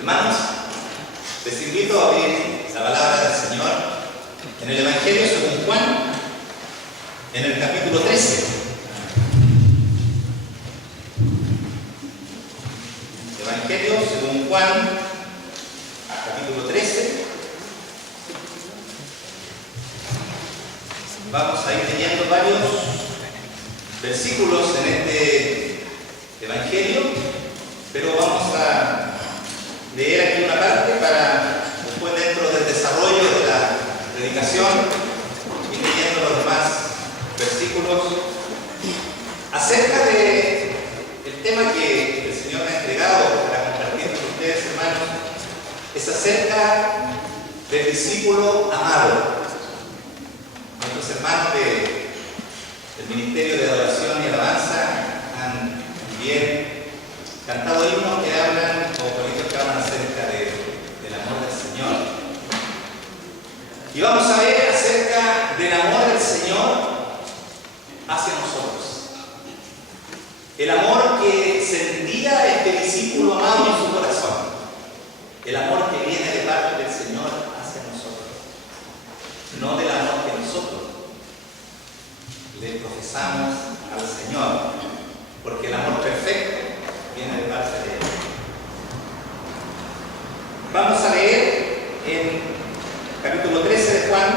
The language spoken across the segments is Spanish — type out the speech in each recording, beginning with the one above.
Hermanos, les invito a abrir la palabra del Señor en el Evangelio según Juan, en el capítulo 13. Evangelio según Juan, capítulo 13. Vamos a ir leyendo varios versículos en este Evangelio, pero vamos a leer aquí una parte para después, dentro del desarrollo de la predicación, ir leyendo los demás versículos acerca del tema que el Señor me ha entregado para compartir con ustedes, hermanos. Es acerca del discípulo amado. Nuestros hermanos del Ministerio de Adoración y Alabanza han bien cantado himnos que hablan, o coritos que hablan acerca del amor del Señor. Y vamos a ver acerca del amor del Señor hacia nosotros. El amor que sentía este discípulo amado en su corazón. El amor que viene de parte del Señor hacia nosotros. No del amor que nosotros le profesamos al Señor. Porque el amor perfecto viene de parte de Él. Vamos a leer en capítulo 13 de Juan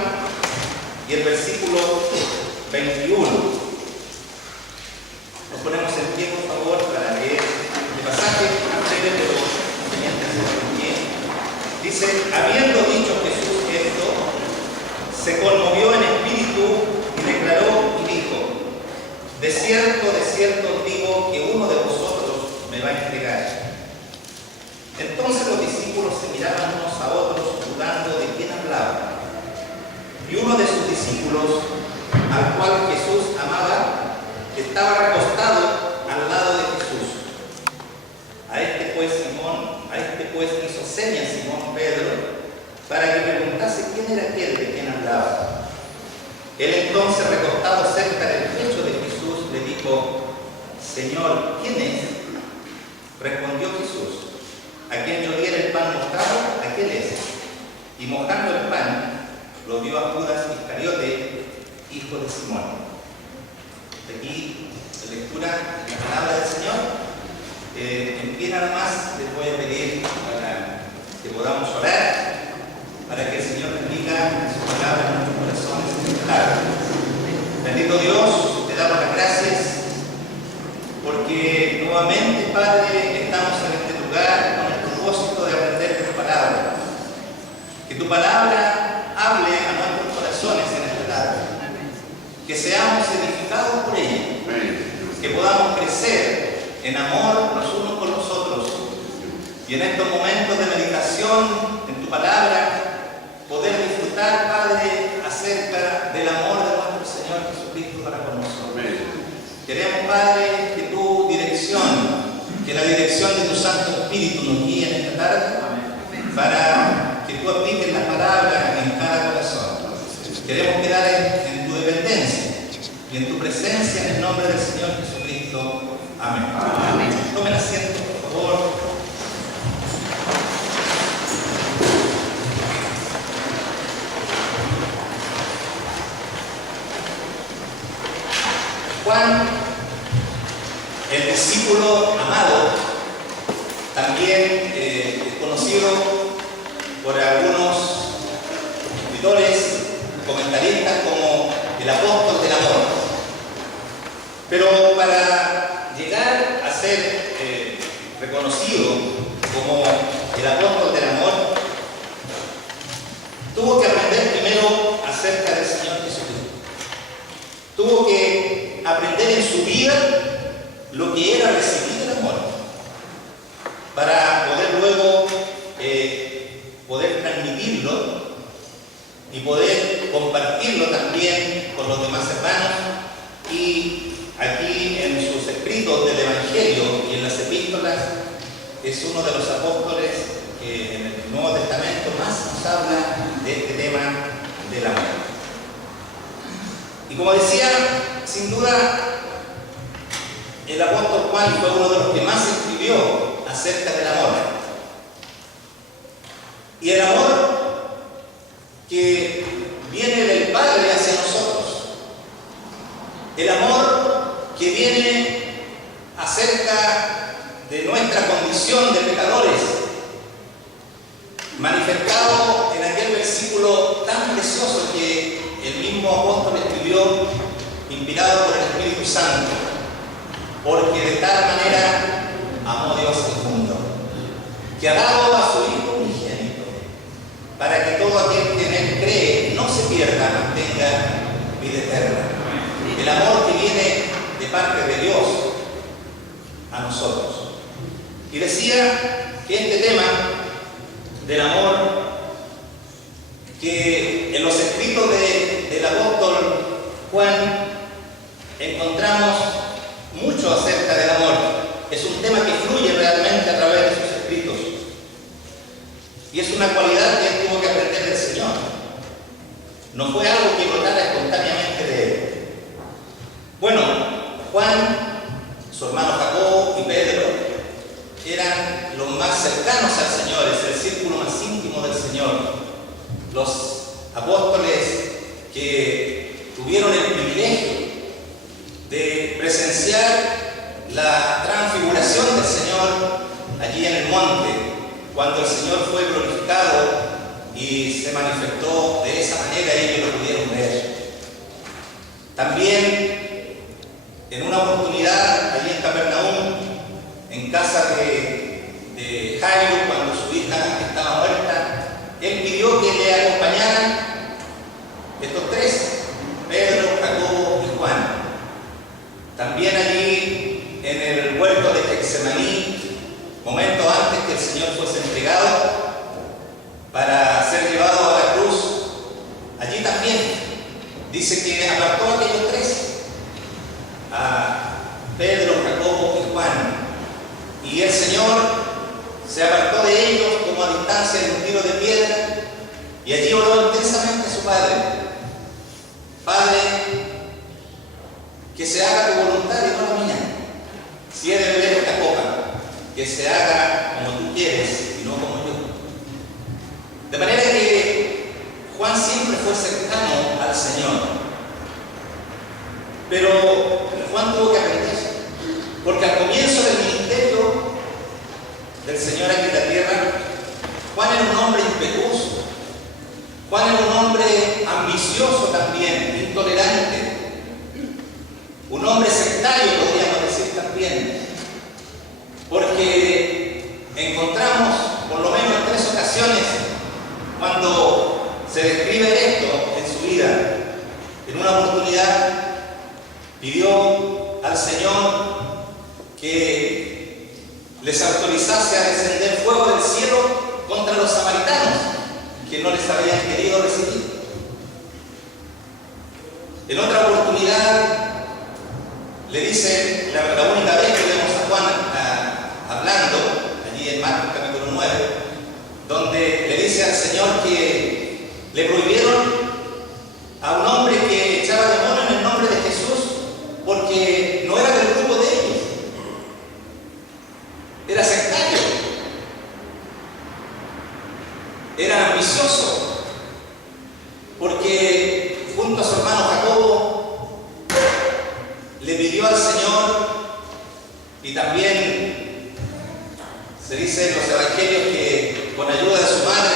y el versículo 21. Nos ponemos en pie, por favor, para leer el pasaje más breve, pero conveniente hacerlo en pie. Dice: habiendo dicho Jesús esto, se conmovió en espíritu y declaró y dijo: de cierto os digo que uno de vosotros me va a entregar. Entonces los discípulos se miraban unos a otros, dudando de quién hablaba. Y uno de sus discípulos, al cual Jesús amaba, estaba recostado al lado de Jesús. A este pues hizo señas Simón Pedro para que preguntase quién era aquel de quien hablaba. Él entonces, recostado cerca del pecho de Jesús, le dijo: Señor, ¿quién es? Respondió Jesús: a quien yo diera el pan mojado, aquel es. Y mojando el pan, lo dio a Judas Iscariote, hijo de Simón. Aquí, la lectura de la palabra del Señor. En pie nada más les voy a pedir para que podamos orar, para que el Señor bendiga su palabra en nuestros corazones en esta tarde. Bendito Dios, te damos las gracias porque nuevamente, Padre, estamos en este lugar con el propósito de aprender tu palabra. Que tu palabra hable a nuestros corazones en esta tarde. Que seamos edificados por ella. Que podamos crecer en amor los unos con los otros. Y en estos momentos de meditación en tu palabra, poder disfrutar, Padre, acerca del amor de nuestro Señor Jesucristo para con nosotros. Queremos, Padre, que tu dirección, que la dirección de tu Santo Espíritu nos guíe en esta tarde, para que tú apliques las palabras en cada corazón. Queremos quedar en tu dependencia y en tu presencia, en el nombre del Señor Jesucristo. Amén. Amén. Tomen asiento, por favor. Juan, el discípulo amado, también es conocido por algunos escritores, comentaristas, como el apóstol del amor. Pero para llegar a ser reconocido como el apóstol del amor, tuvo que aprender primero acerca del Señor Jesucristo. Tuvo que aprender en su vida lo que era recibir el amor, para poder luego poder transmitirlo y poder compartirlo también con los demás hermanos. Y aquí en sus escritos del Evangelio y en las epístolas es uno de los apóstoles que en el Nuevo Testamento más nos habla de este tema del amor. Y como decía, sin duda, el apóstol Juan fue uno de los que más escribió acerca del amor. Y el amor que viene del Padre hacia nosotros. El amor que viene acerca de nuestra condición de pecadores, manifestado en aquel versículo tan precioso que el mismo apóstol escribió, inspirado por el Espíritu Santo. Porque de tal manera amó Dios al mundo, que ha dado a su Hijo unigénito, para que todo aquel que en Él cree no se pierda, mas tenga vida eterna. El amor que viene de parte de Dios a nosotros. Y decía que este tema del amor, que en los escritos del apóstol Juan encontramos mucho acerca del amor. Es un tema que fluye realmente a través de sus escritos. Y es una cualidad que él tuvo que aprender del Señor. No fue algo que brotara espontáneamente de él. Bueno, Juan, su hermano Jacobo y Pedro eran los más cercanos al Señor, es el círculo más íntimo del Señor. Los apóstoles que tuvieron el privilegio de presenciar la transfiguración del Señor allí en el monte, cuando el Señor fue glorificado y se manifestó de esa manera, ellos lo pudieron ver. También en una oportunidad allí en Capernaum, en casa de Jairo, cuando su hija estaba muerta, él pidió que le acompañaran estos tres, Pedro, Jacobo y Juan. También allí en el huerto de Getsemaní, momento antes que el Señor fuese entregado para ser llevado a la cruz, allí también dice que apartó a aquellos tres, a Pedro, Jacobo y Juan, y el Señor se apartó de ellos como a distancia de un tiro de piedra, y allí oró intensamente a su Padre: Padre, que se haga tu voluntad y no la mía. Si he de beber esta copa, que se haga como tú quieres y no como yo. De manera que Juan siempre fue cercano al Señor. Pero Juan tuvo que aprender, porque al comienzo del ministerio del Señor aquí en la tierra, Juan era un hombre impetuoso. Juan era un hombre ambicioso también, intolerante. Un hombre sectario, podríamos decir también. Porque encontramos, por lo menos en 3 ocasiones, cuando se describe esto en su vida. En una oportunidad pidió al Señor que les autorizase a descender fuego del cielo contra los samaritanos, que no les habían querido recibir. En otra oportunidad le dice, la única vez que vemos a Juan hablando, allí en Marcos capítulo 9, donde le dice al Señor que le prohibieron a un hombre que echaba demonios en el nombre de Jesús, porque no era del grupo de ellos, era sectario, era ambicioso, porque junto a su hermano Jacobo le pidió al Señor, y también se dice en los evangelios que con ayuda de su madre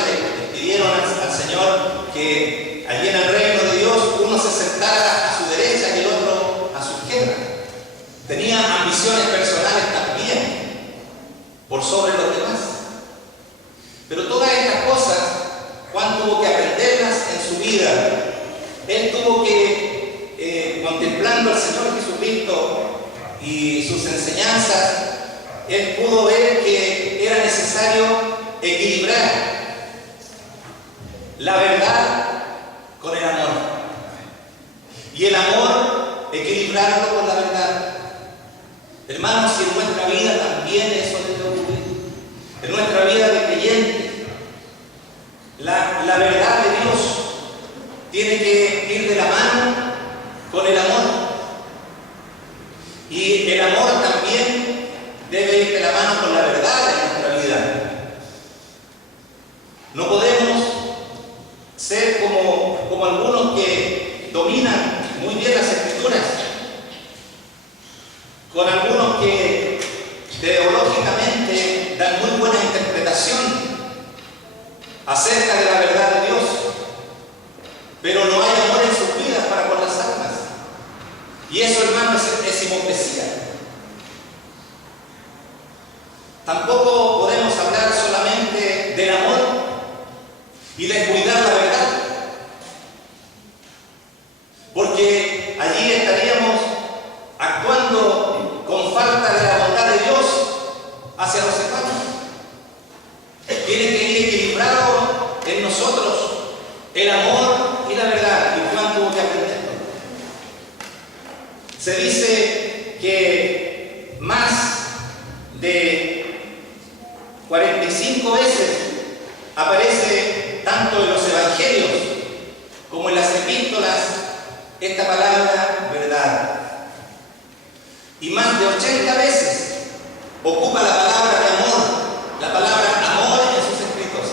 le pidieron al Señor que allí en el reino de Dios uno se sentara a su derecha y el otro a su izquierda. Tenía ambiciones personales también por sobre los demás. Pero todas estas cosas Juan tuvo que aprenderlas en su vida. Él tuvo que, contemplando al Señor Jesucristo y sus enseñanzas, él pudo ver que era necesario equilibrar la verdad con el amor, y el amor equilibrarlo con la verdad. Hermanos, si en nuestra vida también eso debe ocurrir, en nuestra vida de creyente, la verdad de Dios tiene que ir de la mano con el amor, y el amor también debe ir de la mano con la verdad en nuestra vida. No podemos tampoco podemos hablar solamente del amor y descuidar la verdad, porque allí estaríamos actuando con falta de la bondad de Dios hacia los hermanos. Tiene que ir equilibrado en nosotros el amor y la verdad, y Juan tuvo que aprenderlo. Se dice que más de 45 veces aparece tanto en los evangelios como en las epístolas esta palabra verdad. Y más de 80 veces ocupa la palabra de amor, la palabra amor en sus escritos.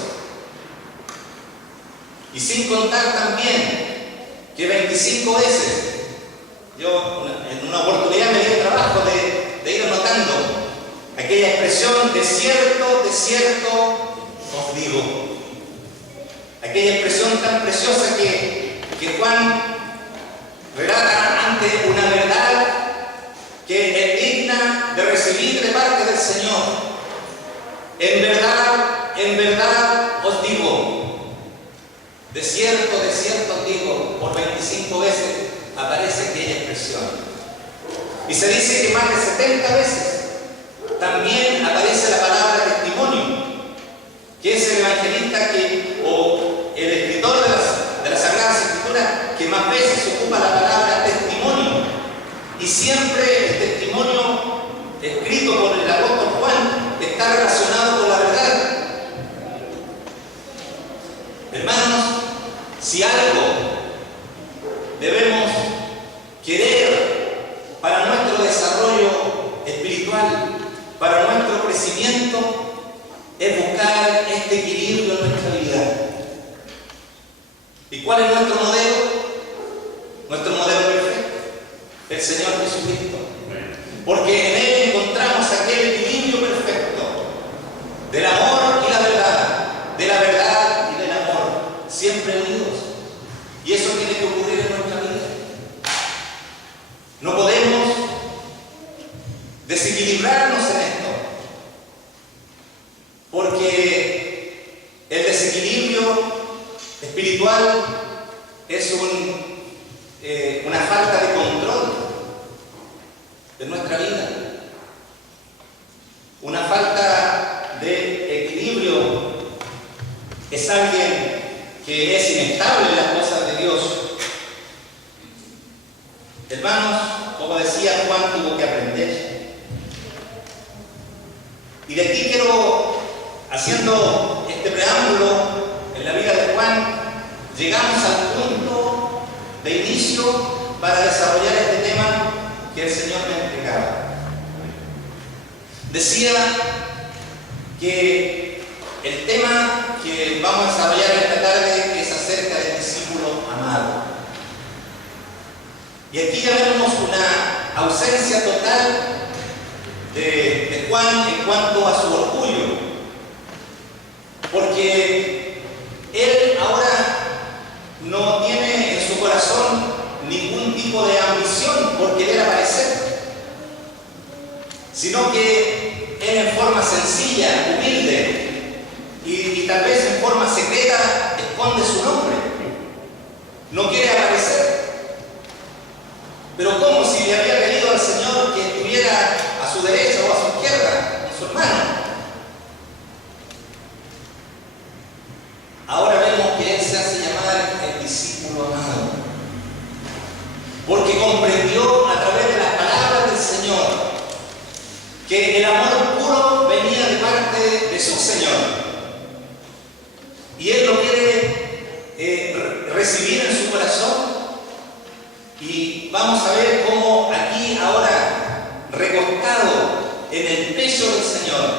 Y sin contar también que 25 veces, yo en una oportunidad me di el trabajo de ir anotando aquella expresión de cierto os digo. Aquella expresión tan preciosa que Juan relata ante una verdad que es digna de recibir de parte del Señor. En verdad os digo, de cierto os digo, por 25 veces aparece aquella expresión. Y se dice que más de 70 veces también aparece la palabra testimonio, que es el evangelista o el escritor de las Sagradas Escrituras que más veces ocupa la palabra testimonio. Y siempre el testimonio escrito por el apóstol Juan está relacionado con la verdad. Hermanos, si algo debemos querer para nuestro desarrollo espiritual, para nuestro crecimiento, es buscar este equilibrio en nuestra vida. ¿Y cuál es nuestro modelo? Nuestro modelo perfecto, el Señor Jesucristo. Porque en Él encontramos aquel equilibrio perfecto del amor y la verdad, de la verdad y del amor, siempre unidos. Y eso tiene que ocurrir en nuestra vida. No podemos desequilibrarnos en esto, porque el desequilibrio espiritual es una falta de control de nuestra vida, una falta de equilibrio. Es alguien que es inestable en las cosas de Dios. Hermanos, como decía, Juan tuvo que aprender. Y de aquí quiero, haciendo este preámbulo en la vida de Juan, llegamos al punto de inicio para desarrollar este tema que el Señor me entregaba. Decía que el tema que vamos a desarrollar esta tarde es acerca del discípulo amado. Y aquí ya vemos una ausencia total de Juan en cuanto a su orgullo, porque él ahora no tiene en su corazón ningún tipo de ambición por querer aparecer, sino que él en forma sencilla, humilde y tal vez en forma secreta esconde su nombre, no quiere aparecer. Pero como si le había pedido al Señor que estuviera a su derecha o a su izquierda, con su hermano. Ahora vemos que él se hace llamar el discípulo amado, porque comprendió a través de las palabras del Señor que el amor puro venía de parte de su Señor, y él lo quiere recibir en su corazón. Y vamos a ver cómo aquí ahora, recostado en el pecho del Señor,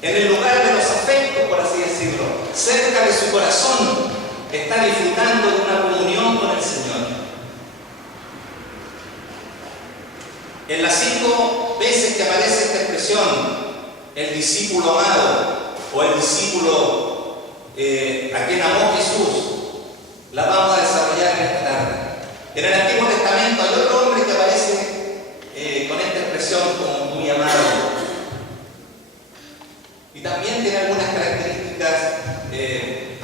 en el lugar de los afectos, por así decirlo, cerca de su corazón, está disfrutando de una comunión con el Señor. En las 5 veces que aparece esta expresión, el discípulo amado o el discípulo a quien amó Jesús, la vamos a desarrollar en esta tarde. En el Antiguo Testamento hay otro hombre que aparece con esta expresión como muy amado.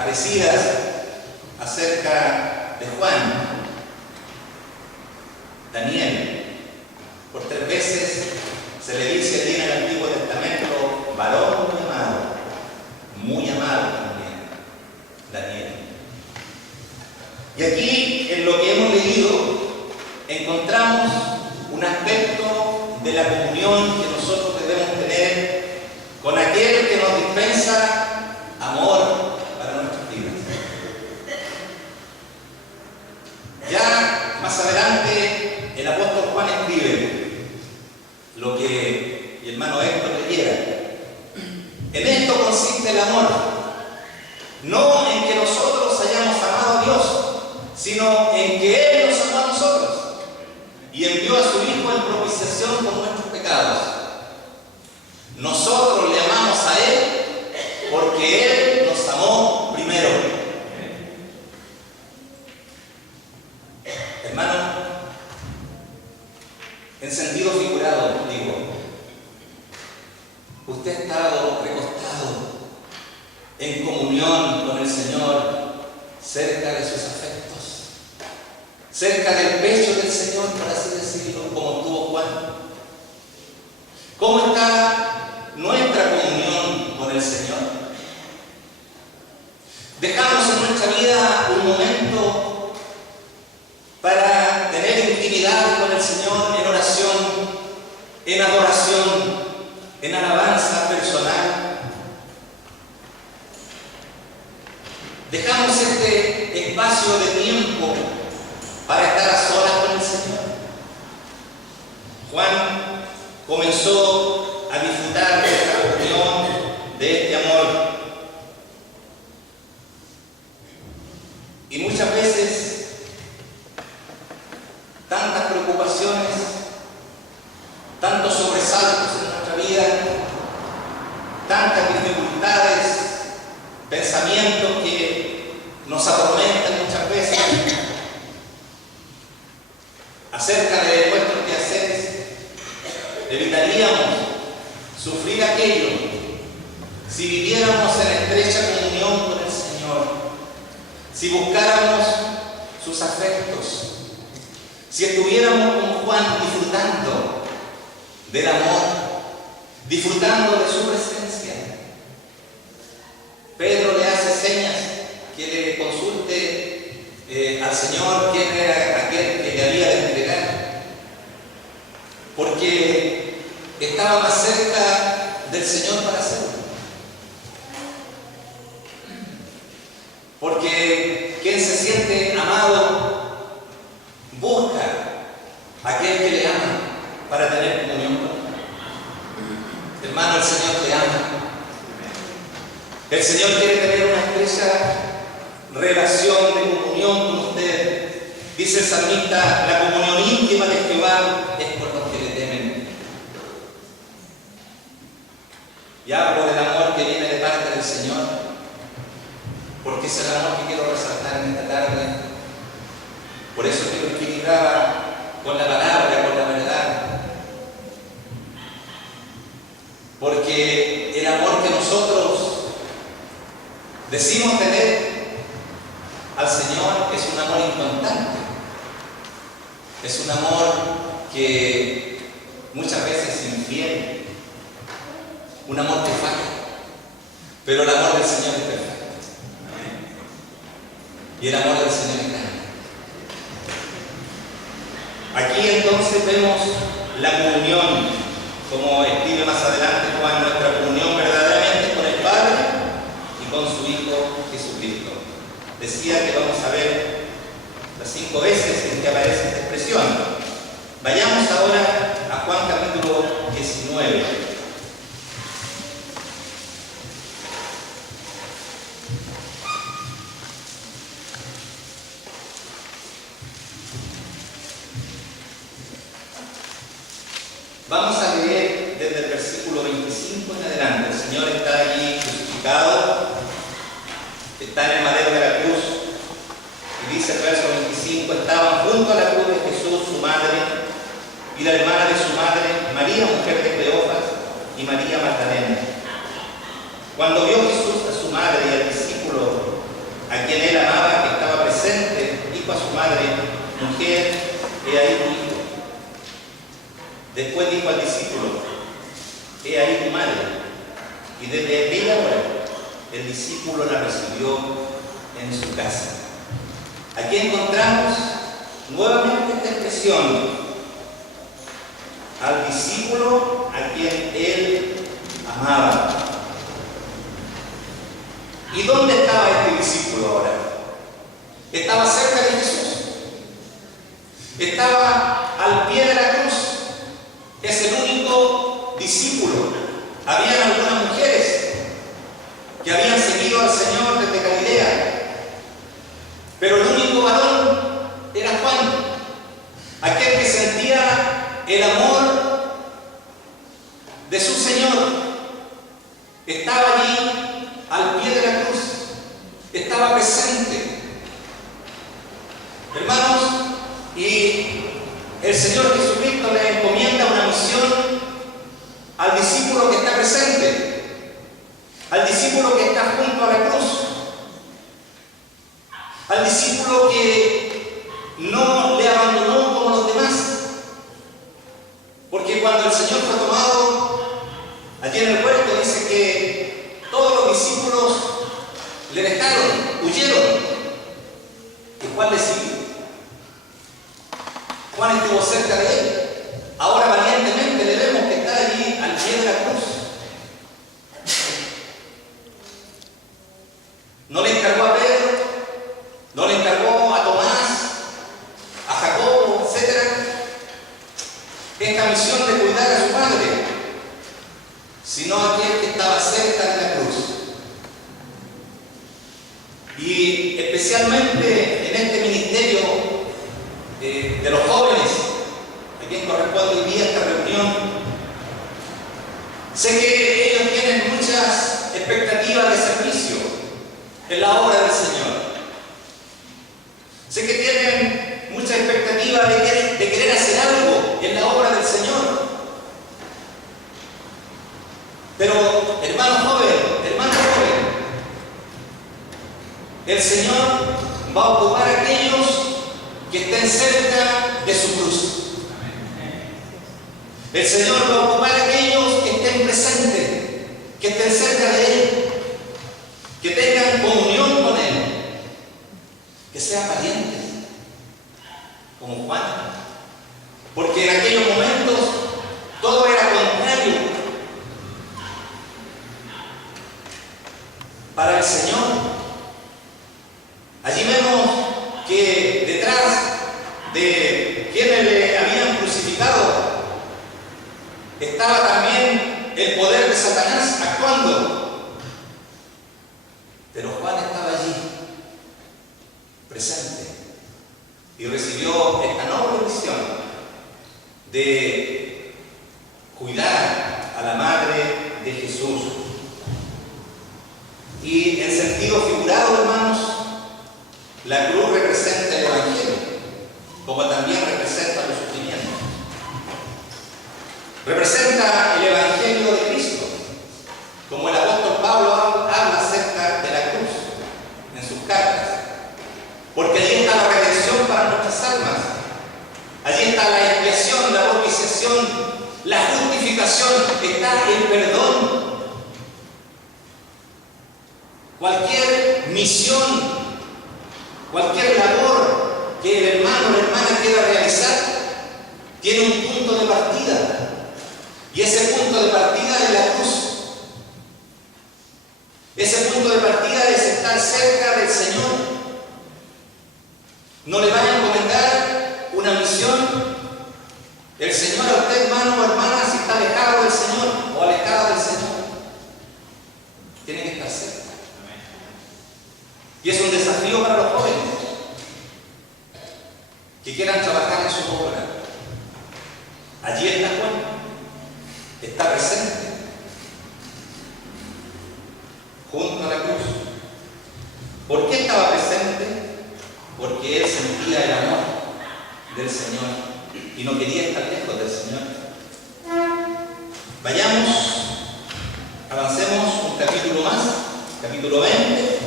parecidas acerca de Juan. Daniel, por 3 veces se le dice allí en el Antiguo Testamento, varón muy amado también, Daniel. Y aquí, en lo que hemos leído, encontramos un aspecto de la comunión que nosotros debemos tener con aquel que nos dispensa amor para nuestras vidas. Ya más adelante, el apóstol Juan escribe lo que el hermano Héctor leyera. En esto consiste el amor, no en que nosotros hayamos amado a Dios, sino en que Él nos amó a nosotros y envió a su Hijo en propiciación por nuestros pecados. Nosotros le amamos a Él porque Él nos amó primero. Hermano, en sentido figurado, digo, usted ha estado recostado en comunión con el Señor, cerca de sus afectos, cerca del pecho del Señor, por así decirlo, como estuvo Juan. ¿Cómo está nuestra comunión con el Señor? Dejamos en nuestra vida un momento para tener intimidad con el Señor en oración, en adoración, en alabanza personal. Dejamos este espacio de tiempo para estar a solas con el Señor. Juan comenzó a disfrutar de esta comunión, de este amor. Y muchas veces, tantas preocupaciones, tantos sobresaltos en nuestra vida, tantas dificultades, pensamientos que nos atormentan muchas veces acerca de nuestros quehaceres, evitaríamos sufrir aquello si viviéramos en estrecha comunión con el Señor, si buscáramos sus afectos, si estuviéramos con Juan disfrutando del amor, disfrutando de su presencia. Pedro le hace señas que le consulte al Señor quién era aquel que le había de entregar, porque estaba más cerca del Señor para hacerlo. Porque quien se siente amado busca a aquel que le ama para tener comunión con él. Hermano, el Señor te ama. El Señor quiere tener una estrecha relación de comunión con usted. Dice el salmista, la comunión íntima de Jehová es por los que le temen. Y hablo del amor que viene de parte del Señor, porque es el amor que quiero resaltar en esta tarde. Por eso que lo equilibraba con la palabra, con la verdad. Porque el amor que nosotros decimos tener al Señor es un amor inconstante. Es un amor que muchas veces es infiel. Un amor que falla. Pero el amor del Señor es perfecto. Y el amor del Señor es grande. Aquí entonces vemos la comunión, como escribe más adelante Juan, nuestra comunión verdaderamente con el Padre y con su Hijo Jesucristo. Decía que vamos a ver las 5 veces en que aparece esta expresión. Vayamos ahora a Juan capítulo 19. Vamos a leer desde el versículo 25 en adelante. El Señor está allí crucificado, está en el madero de la cruz, y dice el verso 25, estaban junto a la cruz de Jesús su madre y la hermana de su madre, María, mujer de Cleofas, y María Magdalena. Cuando vio Jesús a su madre y al discípulo a quien él amaba, que estaba presente, dijo a su madre: mujer, he ahí tu hijo. Después dijo al discípulo: he ahí tu madre. Y desde aquella hora el discípulo la recibió en su casa. Aquí encontramos nuevamente esta expresión: al discípulo a quien él amaba. ¿Y dónde estaba este discípulo ahora? Estaba cerca de Jesús. Estaba al pie de la cruz. Es el único discípulo. Habían algunas mujeres que habían seguido al Señor desde Galilea, pero el único varón era Juan, aquel que sentía el amor de su Señor. Estaba allí al pie de la cruz, estaba presente. Hermanos, y el Señor Jesucristo le encomienda una misión al discípulo que está presente, al discípulo que está junto a la cruz, al discípulo que no le abandonó como los demás. Porque cuando el Señor fue tomado allí en el huerto, dice que todos los discípulos le dejaron, huyeron. ¿Y Juan le siguió? Juan estuvo cerca de él. Ahora valientemente le vemos que está allí al pie de la cruz. No le encargó a Pedro, no le encargó a Tomás, a Jacobo, etc. esta misión de cuidar a su madre, sino a aquel que estaba cerca de la cruz. Y especialmente en este ministerio de los jóvenes, a quien corresponde hoy día esta reunión, sé que ellos tienen muchas expectativas de servicio en la obra del Señor. Sé que tienen mucha expectativa de querer hacer algo en la obra del Señor. Pero, hermano joven, hermana joven, el Señor va a ocupar a aquellos que estén cerca de su cruz. El Señor va a ocupar a aquellos que estén presentes, que estén cerca de Él, que tengan comunión con Él, que sean valientes, como Juan. Porque en aquellos momentos todo era contrario para el Señor. Allí vemos que detrás de quienes le habían crucificado estaba también el poder de Satanás actuando. Pero Juan estaba allí, presente, y recibió esta noble misión de cuidar a la madre de Jesús. Y en sentido figurado, hermanos, la cruz representa el Evangelio, como también representa los sufrimientos. Representa el Evangelio de Cristo, como el apóstol Pablo habla acerca de la cruz en sus cartas. Porque allí está la redención para nuestras almas. Allí está la expiación, la propiciación, la justificación, está el perdón. Cualquier misión, cualquier labor que el hermano o la hermana quiera realizar, tiene un punto de partida. Y ese punto de partida es la cruz. Ese punto de partida es estar cerca del Señor. No le van a encomendar una misión el Señor a usted, hermano o hermana, si está alejado del Señor o alejado del Señor. Tiene que estar cerca. Y es un desafío para los jóvenes que quieran trabajar en su obra. Allí está Juan, está presente, junto a la cruz. ¿Por qué estaba presente? Porque él sentía el amor del Señor y no quería estar lejos del Señor. Vayamos, avancemos un capítulo más, capítulo 20.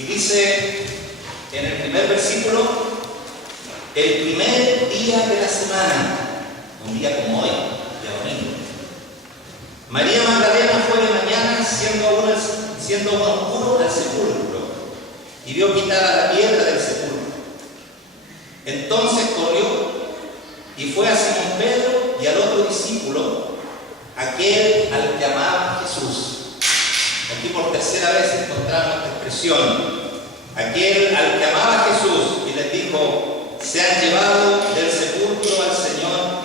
Y dice en el primer versículo, el primer día de la semana, un día como hoy, día domingo, María Magdalena fue de mañana, siendo aún oscuro, al sepulcro, y vio quitada la piedra del sepulcro. Entonces corrió y fue a Simón Pedro y al otro discípulo, aquel al que amaba Jesús. Aquí por tercera vez encontramos esta expresión, aquel al que amaba Jesús, y les dijo, se han llevado del sepulcro al Señor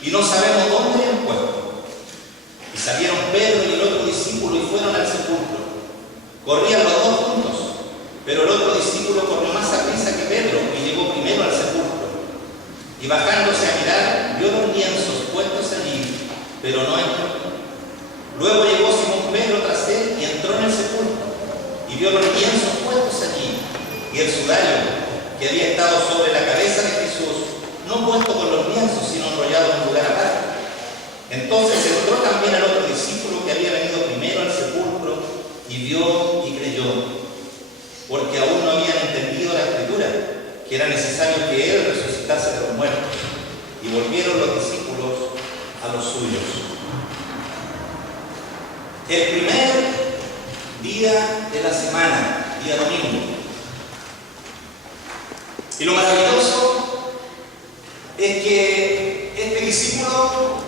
y no sabemos dónde han puesto. Y salieron Pedro y el otro discípulo y fueron al sepulcro. Corrían los dos juntos, pero el otro discípulo corrió más aprisa que Pedro y llegó primero al sepulcro. Y bajándose a mirar, vio los lienzos puestos allí, pero no entró. Luego llegó Simón Pedro tras él y entró en el sepulcro y vio los lienzos puestos allí y el sudario que había estado sobre la cabeza de Jesús, no puesto con los lienzos, sino enrollado en un lugar aparte. Entonces entró también el otro discípulo que había venido primero al sepulcro y vio y creyó, porque aún no habían entendido la escritura, que era necesario que él resucitase de los muertos. Y volvieron los discípulos a los suyos. El primer día de la semana, día domingo. Y lo maravilloso es que este discípulo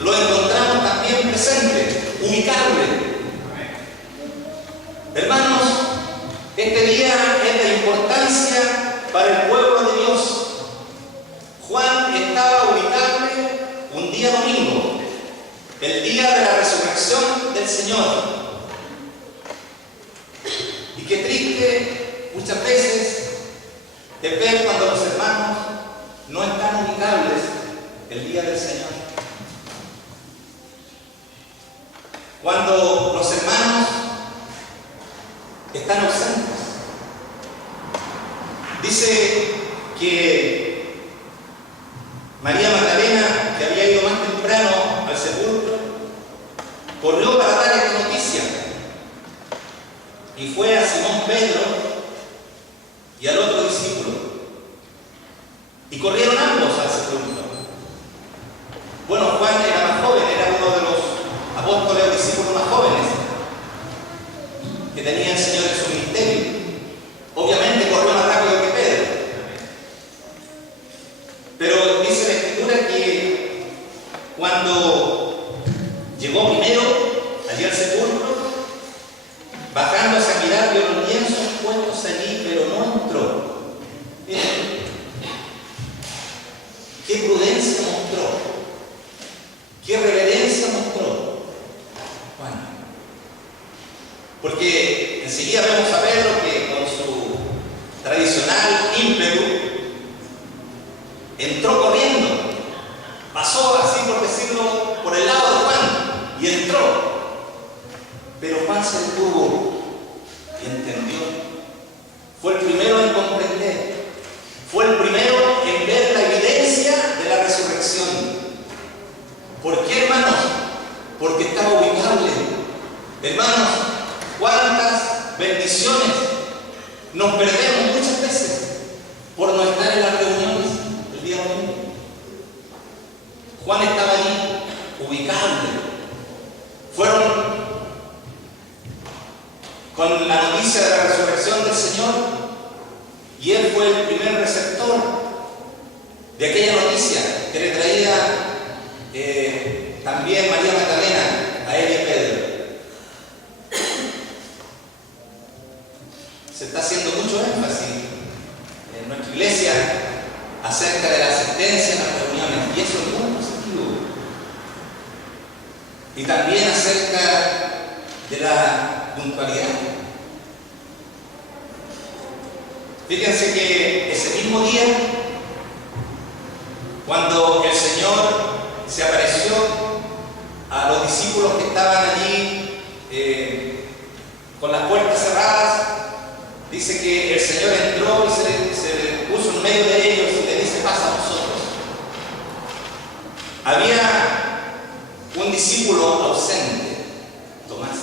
lo encontramos también presente, ubicable. Hermanos, este día es de importancia para el pueblo de Dios. Juan estaba ubicable un día domingo, el día de la resurrección del Señor. Y qué triste muchas veces es ver cuando los hermanos no están ubicables el día del Señor. Cuando los hermanos están ausentes. Dice que María Magdalena, que había ido más temprano al sepulcro, corrió para dar esta noticia y fue a Simón Pedro y al otro discípulo y corrieron ambos al sepulcro. Bueno, Juan era más joven, era uno de los apóstoles o discípulos más jóvenes que tenía el Señor en su ministerio. Obviamente corrió más rápido que Pedro, pero dice la Escritura que cuando llegó primero allí al sepulcro, bajándose a mirar, vio los lienzos puestos allí, pero no entró. Qué prudencia mostró, qué reverencia mostró Juan. Porque enseguida vemos a Pedro que con su tradicional ímpetu entró corriendo, pasó así por decirlo por el lado de Juan y entró. Pero Juan se detuvo y entendió. Fue el primero en comprender. Fue el primero en ver la evidencia de la resurrección. ¿Por qué, hermanos? Porque estaba ubicable. Hermanos, cuántas bendiciones nos perdemos muchas veces por no estar en las reuniones el día domingo. Juan estaba ahí, ubicable. Fueron con la noticia de la resurrección del Señor y él fue el primer receptor de aquella noticia que le traía también María Magdalena a él y a Pedro. Se está haciendo mucho énfasis en nuestra iglesia acerca de la asistencia a las reuniones, y eso es muy positivo. Y también acerca de la puntualidad. Fíjense que ese mismo día, cuando el Señor se apareció a los discípulos que estaban allí con las puertas cerradas, dice que el Señor entró y se puso en medio de ellos y le dice: pasa a nosotros. Había un discípulo ausente, Tomás.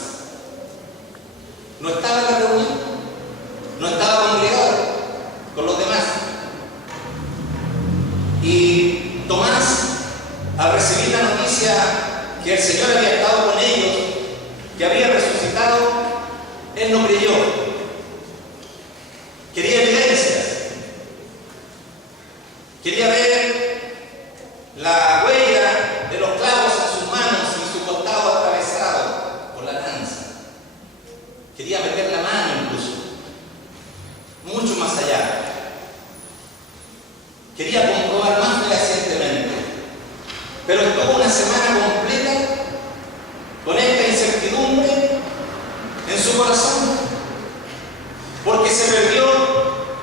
No estaba en la reunión. recibir la noticia que el Señor había estado con ellos, que había resucitado, él no creyó. Quería evidencias. Quería ver la huella de los clavos en sus manos y su costado atravesado por la lanza. Quería meter la mano incluso, mucho más allá. Quería comprobar más fehacientemente. Pero estuvo una semana completa con esta incertidumbre en su corazón, porque se perdió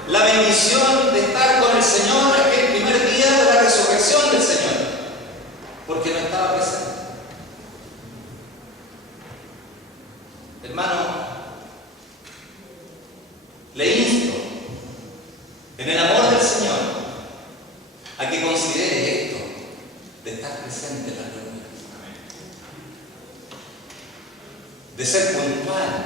la bendición de estar con el Señor aquel primer día de la resurrección del Señor, porque no estaba presente. Hermano, le insto en el amor del Señor a que considere esto de estar presente en las reuniones, de ser puntual,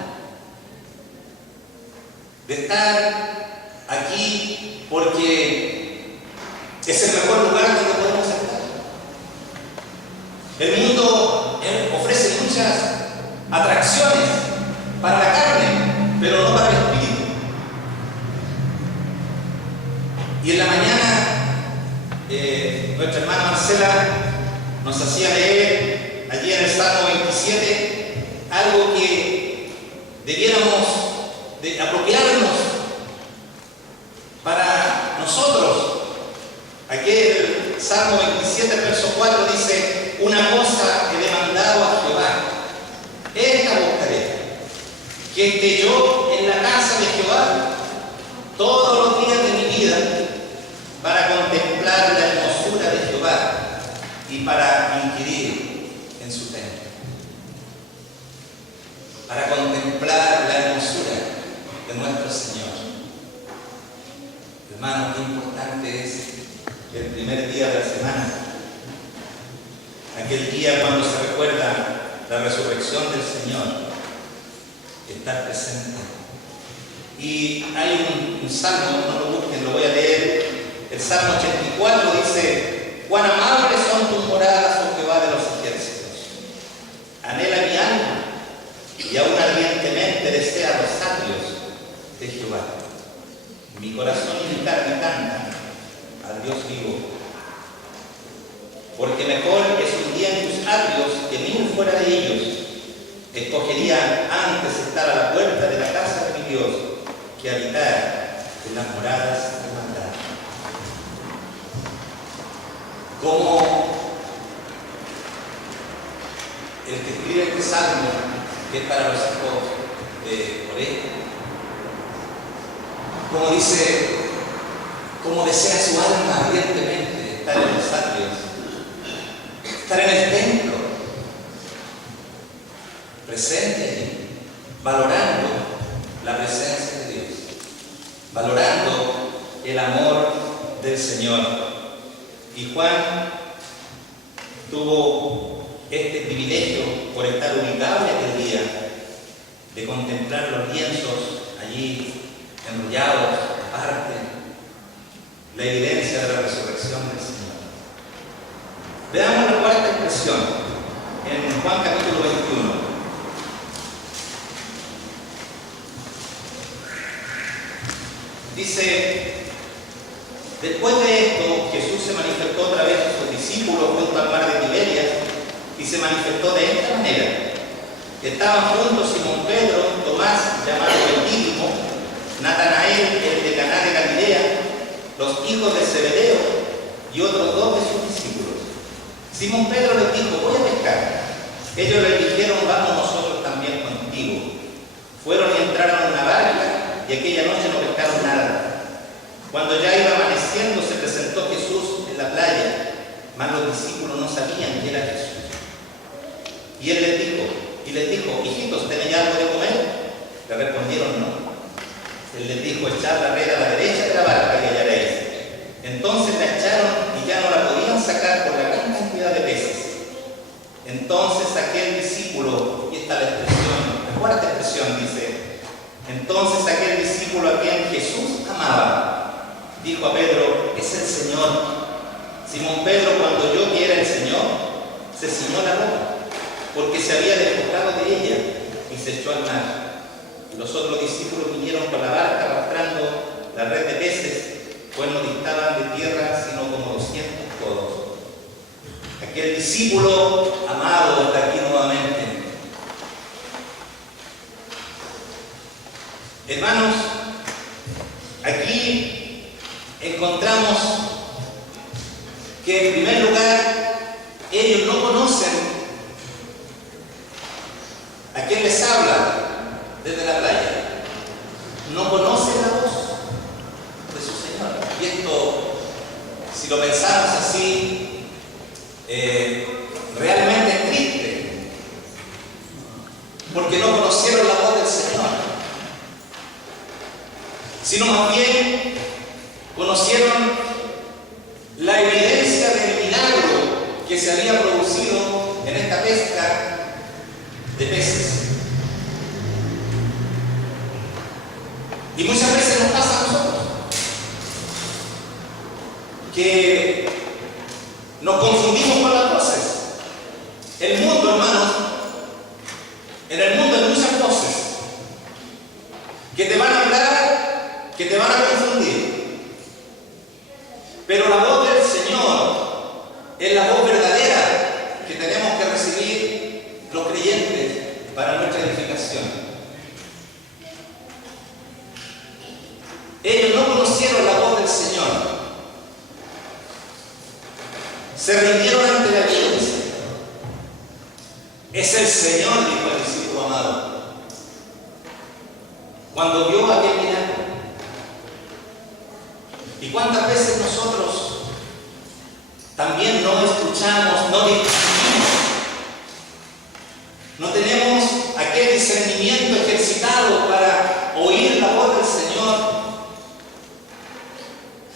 de estar aquí porque es el mejor lugar donde podemos estar. El mundo ofrece muchas atracciones para la carne, pero no para el espíritu. Y en la mañana nuestra hermana Marcela nos hacía leer allí en el Salmo 27 algo que debiéramos de apropiarnos para nosotros. Aquel Salmo 27, verso 4 dice: una cosa he demandado a Jehová, esta buscaré, que esté yo en la casa de Jehová todos los días de mi vida, para contemplar la hermosura de Jehová y para inquirir en su templo. Para contemplar la hermosura de nuestro Señor. Hermanos, qué importante es el primer día de la semana, aquel día cuando se recuerda la resurrección del Señor, estar presente. Y hay un salmo, no lo busquen, lo voy a leer. El Salmo 84 dice: cuán amables son tus moradas, oh Jehová de los ejércitos. Anhela mi alma y aún ardientemente desea los atrios de Jehová. Mi corazón y mi carne cantan al Dios vivo. Porque mejor es un día en tus atrios que 1000 fuera de ellos. Escogería antes estar a la puerta de la casa de mi Dios que habitar en las moradas de maldad. Como el que escribe este salmo, que es para los hijos de Coré, como dice, como desea su alma ardientemente estar en los atrios, estar en el templo, presente allí, valorando la presencia de Dios, valorando el amor del Señor. Y Juan tuvo este privilegio por estar ubicado en aquel día, de contemplar los lienzos allí enrollados, aparte, la evidencia de la resurrección del Señor. Veamos la cuarta expresión en Juan capítulo 21. Dice: después de esto, Jesús se manifestó otra vez a sus discípulos junto al mar de Tiberias, y se manifestó de esta manera. Estaban juntos Simón Pedro, Tomás, llamado el Dídimo, Natanael, el de Caná de Galilea, los hijos de Zebedeo y otros 2 de sus discípulos. Simón Pedro les dijo: voy a pescar. Ellos le dijeron: vamos nosotros también contigo. Fueron y entraron en una barca, y aquella noche no pescaron nada. Cuando ya iba amaneciendo, se presentó Jesús en la playa, mas los discípulos no sabían que era Jesús. Y él les dijo: hijitos, ¿tenéis algo de comer? Le respondieron: no. Él les dijo: echad la red a la derecha de la barca y hallaréis. Entonces la echaron y ya no la podían sacar por la gran cantidad de peces. Entonces aquel discípulo, y esta es la expresión, la cuarta expresión, dice: entonces aquel discípulo a quien Jesús amaba, dijo a Pedro: es el Señor. Simón Pedro, cuando oyó que era el Señor, porque se había despojado de ella y se echó al mar. Los otros discípulos vinieron con la barca arrastrando la red de peces, pues no distaban de tierra sino como 200 codos. Aquel discípulo amado está aquí nuevamente. Hermanos, aquí encontramos que en primer lugar ellos no conocen a quien les habla desde la playa. No conocen la voz de su Señor. Y esto, si lo pensamos así, realmente es triste, porque no conocieron la voz del Señor, sino más bien conocieron la evidencia del milagro que se había producido en esta pesca de peces. Y muchas veces nos pasa a nosotros que nos confundimos con las voces. El mundo, hermanos, en el mundo hay muchas voces que te van a hablar, que te van a confundir. Pero la voz del Señor es la voz verdadera que tenemos que recibir los creyentes para nuestra edificación. Ellos no conocieron la voz del Señor. Se rindieron ante la evidencia. Es el Señor, dijo el discípulo amado, cuando vio aquel milagro. ¿Y cuántas veces nosotros también no escuchamos, no distinguimos, no tenemos aquel discernimiento ejercitado para oír la voz del Señor?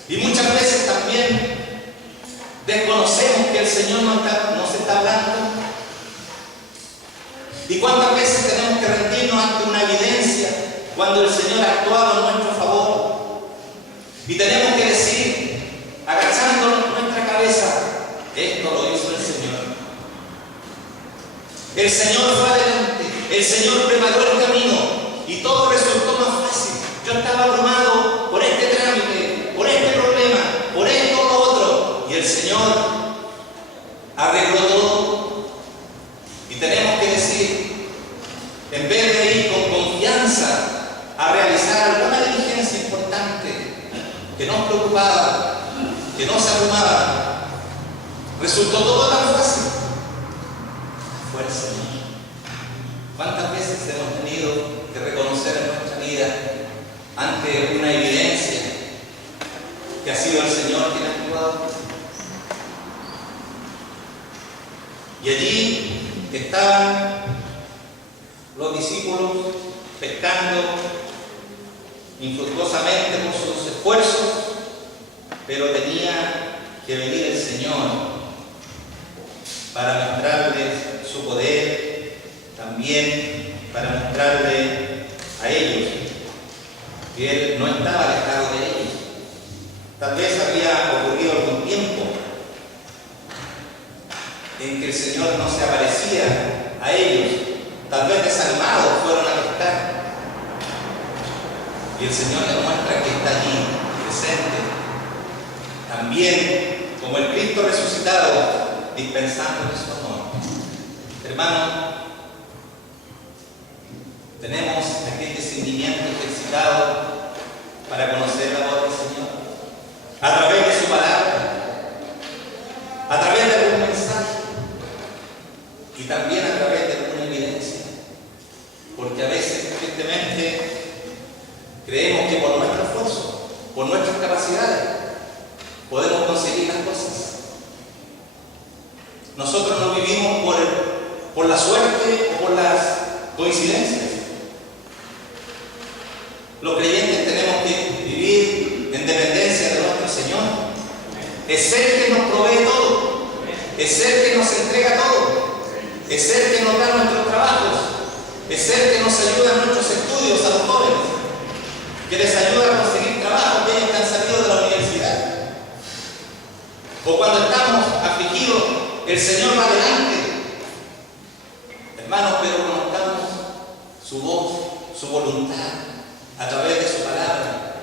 Y muchas veces también desconocemos que el Señor nos está hablando. ¿Y cuántas veces tenemos que rendirnos ante una evidencia cuando el Señor actuaba en nuestro favor? Y tenemos que decir, agachando nuestra cabeza, esto lo hizo el Señor. El Señor fue adelante, el Señor preparó el camino y todo resultó más fácil. Yo estaba abrumado por este trámite, por este problema, por esto o lo otro, y el Señor arregló todo. Y tenemos que decir, en vez de ir con confianza a realizar alguna diligencia importante que nos preocupaba, que nos abrumaba, resultó todo tan fácil. Fue el Señor. ¿Cuántas veces hemos tenido que reconocer en nuestra vida ante una evidencia que ha sido el Señor quien ha actuado? Y allí estaban los discípulos pescando infructuosamente por sus esfuerzos, pero tenía que venir el Señor para mostrarles su poder, también para mostrarle a ellos que Él no estaba alejado de ellos. Tal vez había ocurrido algún tiempo en que el Señor no se aparecía a ellos, tal vez desanimados fueron a pescar. Y el Señor les muestra que está allí, presente, también como el Cristo resucitado, dispensándoles su amor. Hermano, tenemos aquel discernimiento ejercitado para conocer la voz del Señor a través de su palabra, a través de algún mensaje y también a través de alguna evidencia, porque a veces tristemente creemos que por nuestro esfuerzo, por nuestras capacidades, podemos conseguir las cosas. Nosotros no vivimos por la suerte o por las coincidencias. Los creyentes tenemos que vivir en dependencia de nuestro Señor. Es Él que nos provee todo. Es Él que nos entrega todo. Es Él que nos da nuestros trabajos. Es Él que nos ayuda en nuestros estudios a los jóvenes, que les ayuda a conseguir trabajo aquellos que han salido de la universidad. O cuando estamos afligidos, el Señor va adelante Hermanos, pero conozcamos su voz, su voluntad, a través de su palabra,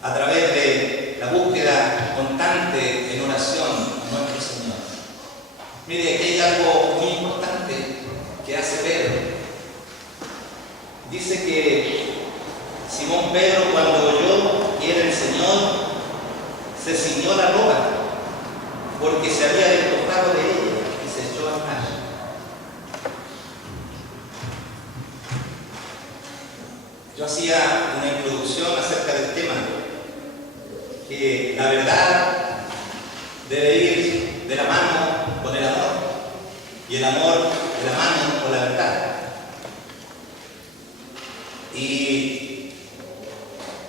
a través de la búsqueda constante en oración a nuestro Señor. Mire, aquí hay algo muy importante que hace Pedro. Dice que Simón Pedro, cuando oyó que era el Señor, se ciñó la ropa, porque se había despojado de ella y se echó al mar. Yo hacía una introducción acerca del tema, que la verdad debe ir de la mano con el amor, y el amor de la mano con la verdad. Y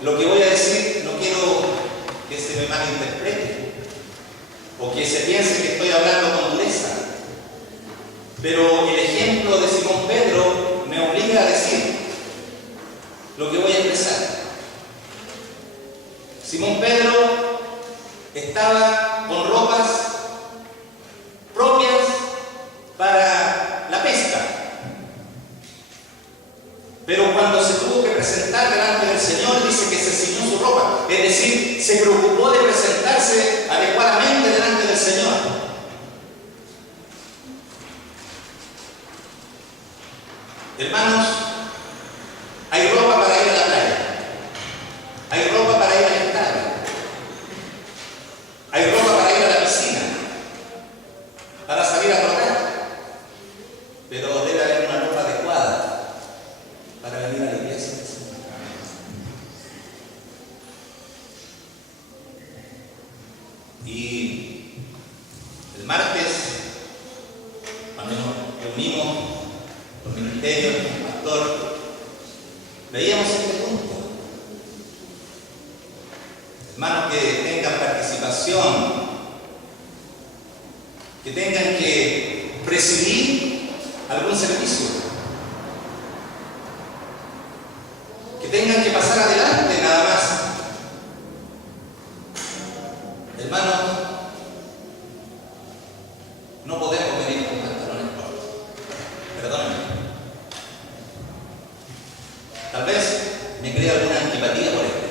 lo que voy a decir no quiero que se me malinterprete o que se piense que estoy hablando con dureza, pero el ejemplo de Simón Pedro me obliga a decir lo que voy a expresar. Simón Pedro estaba con ropas propias para la pesca, pero cuando se tuvo que presentar delante del Señor, dice que se ciñó su ropa, es decir, se preocupó de presentarse adecuadamente delante del Señor. Hermanos, hay ropa para ir a la playa, hay ropa para ir al estadio, hay ropa para ir a la piscina, para salir a trotar, pero debe haber una ropa adecuada para venir a la iglesia. Y el martes, cuando nos reunimos los ministerios, el pastor, veíamos este punto. Hermanos, que tengan participación, que tengan que presidir algún servicio, que tengan que pasar adelante nada más. Hermanos, no podemos venir con pantalones cortos. Perdónenme. Tal vez me crea alguna antipatía por esto,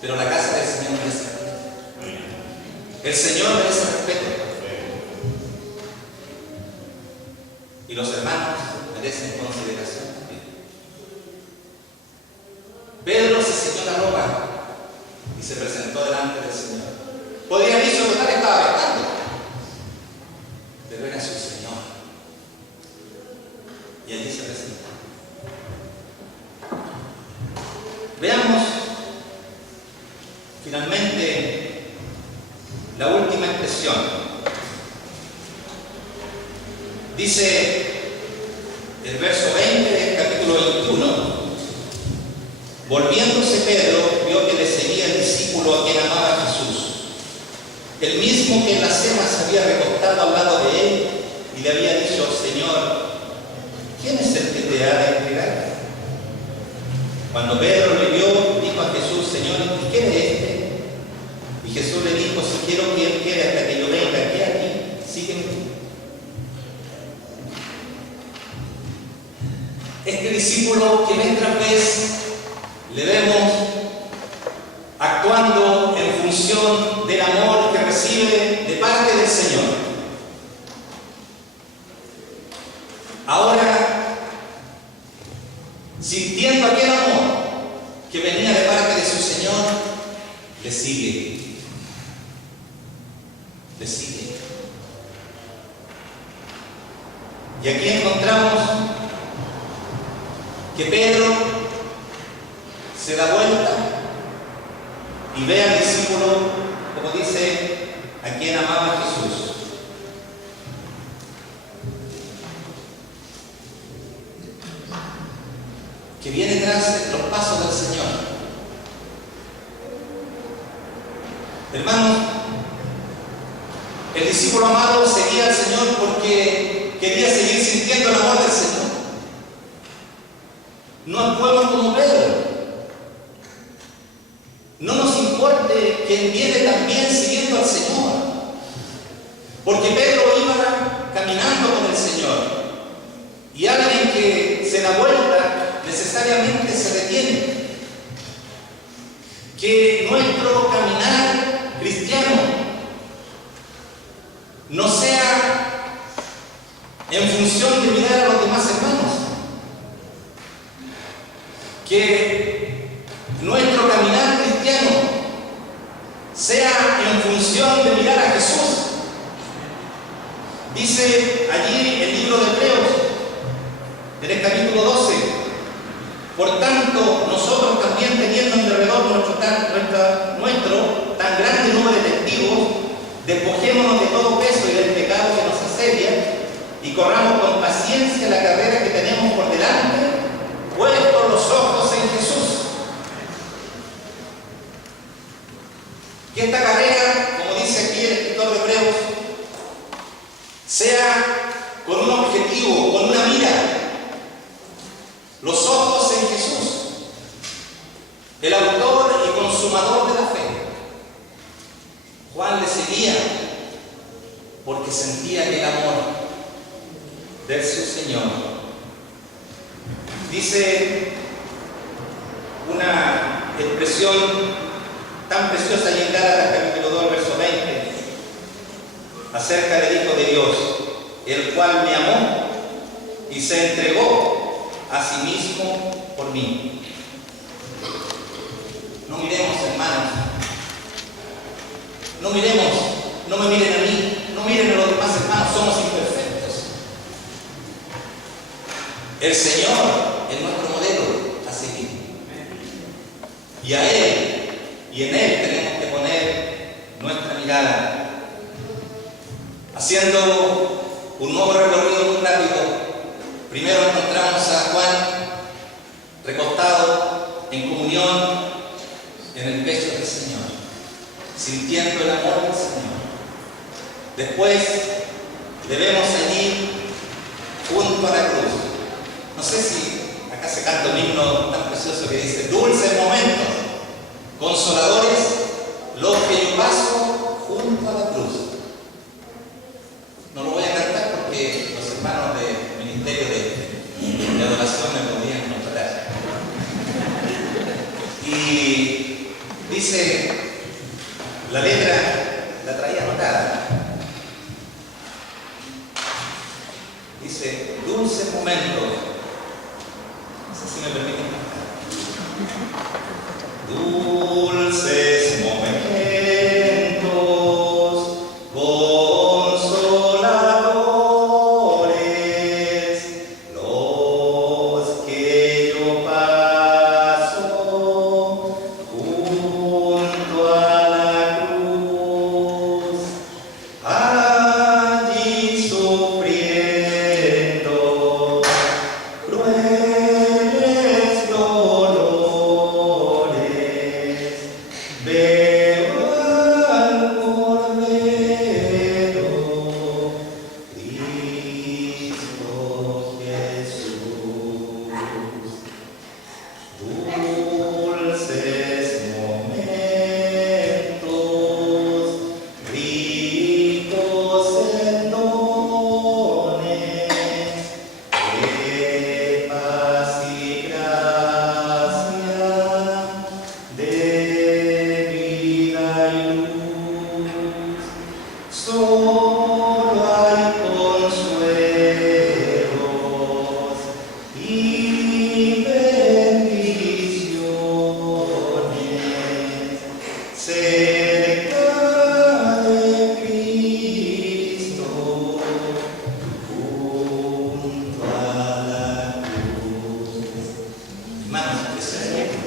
pero la casa del Señor merece respeto. El Señor merece respeto. Y los hermanos merecen consideración también. Pedro se ciñó la ropa y se presentó delante del Señor. Podría haber dicho que tal estaba pecando, pero era su Señor. Y allí se presentó. Veamos finalmente la última expresión. Dice el verso 20 del capítulo 21: volviéndose Pedro, vio que le seguía el discípulo a quien amaba a Jesús, el mismo que en la cena se había recostado al lado de él y le había dicho: Señor, ¿quién es el que te ha de entregar? Cuando Pedro le vio, dijo a Jesús: Señor, ¿y quién es este? Y Jesús le dijo: si quiero que él quede hasta que yo venga, ¿qué aquí? Sígueme tú. Este discípulo que vez tras vez le vemos actuando en función del amor que recibe de parte del Señor, ahora, sintiendo aquel amor que venía de parte de su Señor, le sigue. Le sigue. Y aquí encontramos que Pedro se da vuelta y ve al discípulo, como dice, a quien amaba Jesús. Que viene tras los pasos del Señor. Hermanos, el discípulo amado seguía al Señor porque quería seguir sintiendo el amor del Señor. No actuemos como Pedro. No nos importe quien viene también siguiendo al Señor, porque Pedro iba caminando con el Señor. que se da vuelta necesariamente se detiene. Que nuestro caminar cristiano no sea en función de mirar a los demás hermanos. Que nuestro caminar cristiano sea en función de mirar a Jesús. Dice allí el libro de Hebreos, en el capítulo 12, por tanto, nosotros también teniendo en derredor nuestro tan grande número de testigos, despojémonos de todo peso y del pecado que nos asedia y corramos con paciencia la carrera que tenemos por delante, puestos los ojos en Jesús. Que esta carrera, como dice aquí el escritor de Hebreos, sea con un objetivo, con una mira, los ojos en Jesús, el autor y consumador de la fe. Juan le seguía porque sentía que el amor de su Señor. Dice una expresión tan preciosa y en Gálatas capítulo 2, verso 20, acerca del Hijo de Dios, el cual me amó y se entregó a sí mismo por mí. No miremos, hermanos, no miremos, no me miren a mí, no miren a los demás hermanos, somos imperfectos. El Señor es nuestro modelo a seguir. Y a Él, y en Él tenemos que poner nuestra mirada. Haciendo un nuevo recorrido muy rápido, primero encontramos a Juan recostado en comunión en el pecho del Señor, sintiendo el amor del Señor. Después le vemos allí junto a la cruz. No sé si acá se canta un himno tan precioso que dice: dulces momentos, consoladores, los que yo paso junto a la cruz. No lo voy a cantar porque los hermanos del Ministerio de Adoración me podrían controlar. Y dice, la letra la traía anotada. Dice: dulces momentos. No sé si me permiten cantar. Dulces momentos, consoladores, los que yo paso junto a la cruz, allí sufriendo crueles dolores, veo al Cordero, Cristo Jesús. Dulces momentos, ricos en dones, de paz y gracia, de vida y luz. Solo hay consuelos y bendiciones cerca de Cristo, junto a la cruz. Hermanos, eso es cierto.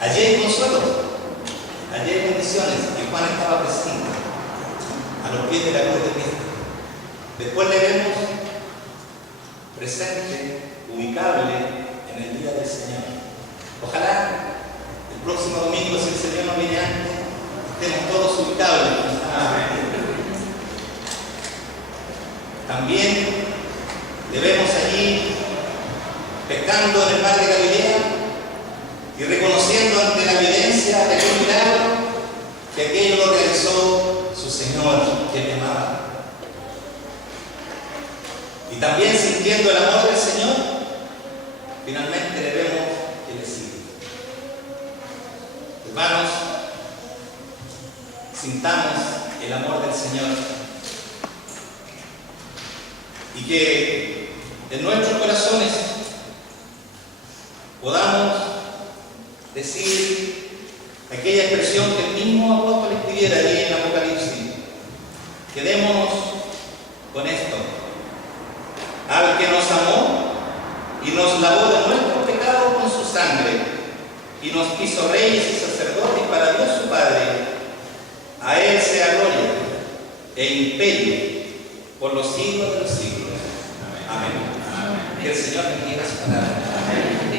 Allí hay consuelos, allí hay bendiciones, y Juan estaba presente a los pies de la cruz de Cristo. Después le vemos presente, ubicable en el día del Señor. Ojalá el próximo domingo, si el Señor no viene antes, estemos todos ubicables. También le vemos allí pescando en el mar de Galilea y reconociendo ante la evidencia de aquel milagro que aquello lo realizó su Señor, que le amaba. Y también sintiendo el amor del Señor, finalmente debemos que le siga. Hermanos, sintamos el amor del Señor y que en nuestros corazones podamos decir aquella expresión que el mismo apóstol escribiera allí en Apocalipsis. Quedémonos con esto: al que nos amó y nos lavó de nuestros pecados con su sangre y nos hizo reyes y sacerdotes para Dios su Padre, a Él sea gloria e imperio por los siglos de los siglos. Amén. Amén. Que el Señor bendiga su palabra. Amén.